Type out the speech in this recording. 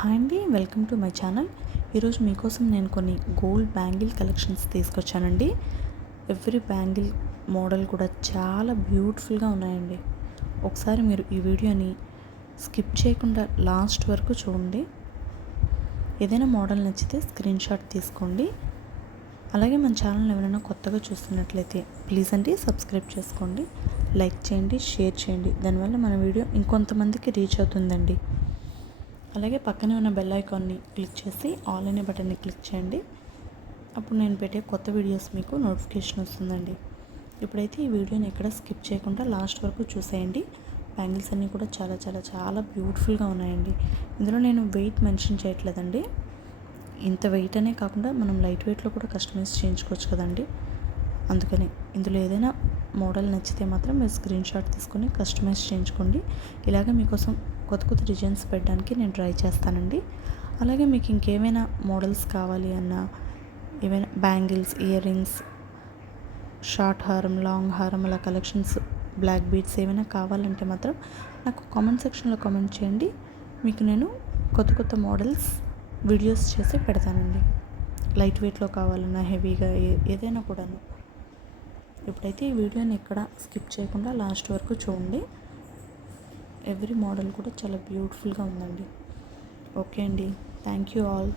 హాయ్ అండి, welcome to my channel. ఈరోజు మీకోసం నేను కొన్ని గోల్డ్ బ్యాంగిల్ కలెక్షన్స్ తీసుకొచ్చానండి. ఎవ్రీ బ్యాంగిల్ మోడల్ కూడా చాలా బ్యూటిఫుల్గా ఉన్నాయండి. ఒకసారి మీరు ఈ వీడియోని స్కిప్ చేయకుండా లాస్ట్ వరకు చూడండి. ఏదైనా మోడల్ నచ్చితే స్క్రీన్ షాట్ తీసుకోండి. అలాగే మన ఛానల్ ఎవరైనా కొత్తగా చూస్తున్నట్లయితే ప్లీజ్ అండి సబ్స్క్రైబ్ చేసుకోండి, లైక్ చేయండి, షేర్ చేయండి. దానివల్ల మన వీడియో ఇంకొంతమందికి రీచ్ అవుతుందండి. అలాగే పక్కనే ఉన్న బెల్ ఐకాన్ని క్లిక్ చేసి ఆల్ అనే బటన్ని క్లిక్ చేయండి. అప్పుడు నేను పెట్టే కొత్త వీడియోస్ మీకు నోటిఫికేషన్ వస్తుందండి. ఇప్పుడైతే ఈ వీడియోని ఎక్కడ స్కిప్ చేయకుండా లాస్ట్ వరకు చూసేయండి. బ్యాంగిల్స్ అన్నీ కూడా చాలా చాలా చాలా బ్యూటిఫుల్గా ఉన్నాయండి. ఇందులో నేను వెయిట్ మెన్షన్ చేయట్లేదండి. ఇంత వెయిట్ అనే కాకుండా మనం లైట్ వెయిట్లో కూడా కస్టమైజ్ చేయించుకోవచ్చు కదండి. అందుకని ఇందులో ఏదైనా మోడల్ నచ్చితే మాత్రం మీరు స్క్రీన్ షాట్ తీసుకొని కస్టమైజ్ చేయించుకోండి. ఇలాగే మీకోసం కొత్త కొత్త డిజైన్స్ పెట్టడానికి నేను ట్రై చేస్తానండి. అలాగే మీకు ఇంకేమైనా మోడల్స్ కావాలి అన్నా, ఏమైనా బ్యాంగిల్స్, ఇయర్ రింగ్స్, షార్ట్ హారం, లాంగ్ హారం అలా కలెక్షన్స్, బ్లాక్ బీడ్స్ ఏమైనా కావాలంటే మాత్రం నాకు కామెంట్ సెక్షన్లో కామెంట్ చేయండి. మీకు నేను కొత్త కొత్త మోడల్స్ వీడియోస్ చేసి పెడతానండి. లైట్ వెయిట్లో కావాలన్నా, హెవీగా ఏదైనా కూడాను. ఇప్పుడైతే ఈ వీడియోని ఎక్కడ స్కిప్ చేయకుండా లాస్ట్ వరకు చూడండి. ఎవ్రీ మోడల్ కూడా చాలా బ్యూటిఫుల్గా ఉందండి. ఓకే అండి, థ్యాంక్ యూ ఆల్.